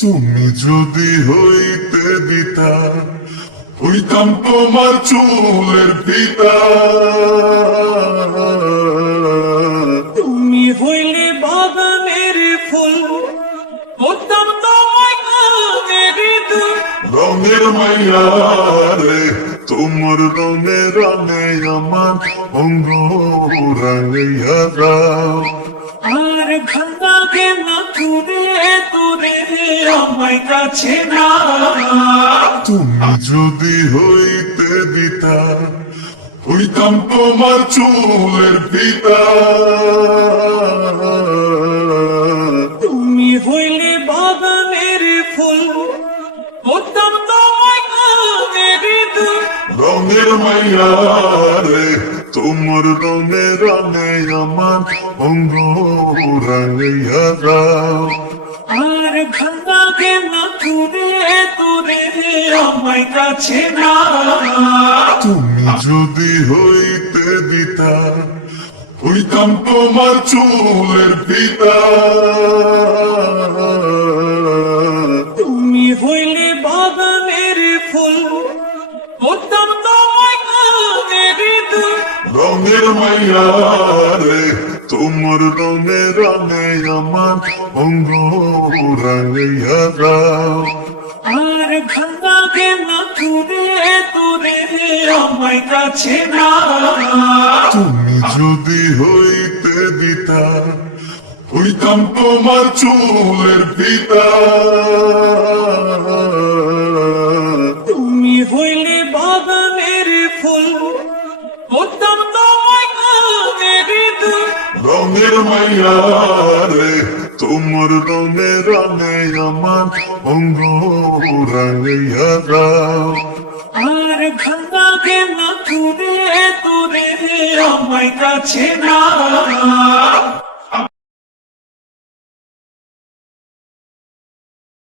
তুমি যদি হইতে দিতা হইতাম তোমার চুলের পিতা। তুমি হইলে বাগানের ফুল কামের দুল। রঙের মাইয়া রে তোমার রঙে রঙে আমার অঙ্গ রাঙিয়া যাও আমায় কাছে না। তুমি যদি হইতে দিতা হইতাম তোমার চুলের পিতা। তুমি হইলে বাগানের ফুল উত্তম তোমায় রঙের মাইয়া রে তোমার রঙে রঙে আমার অঙ্গ আর ভাঙা কেন তুরে তুরে আমায় কাছে না। তুমি যদি হইতে দিতা হইতাম তোমার চুলের পিতা তুমি হইলে বাগানের ফুল উত্তম তোমায় কামের রঙের মাইয়া তোমার রঙে রঙে আমার অঙ্গ রাঙিয়া যাও আর ভাঙা কেন তুরে তুরে আমায় কাছে না। তুমি যদি হইতে দিতা হইতাম তোমার চুলের পিতা। তুমি হইলে বাগানের ফুল রঙের মাইয়া রে তোমার রঙে রঙে আমার অঙ্গ রাঙিয়া যাও আর ভাঙা না তুরে তুরে আমায় কাছে না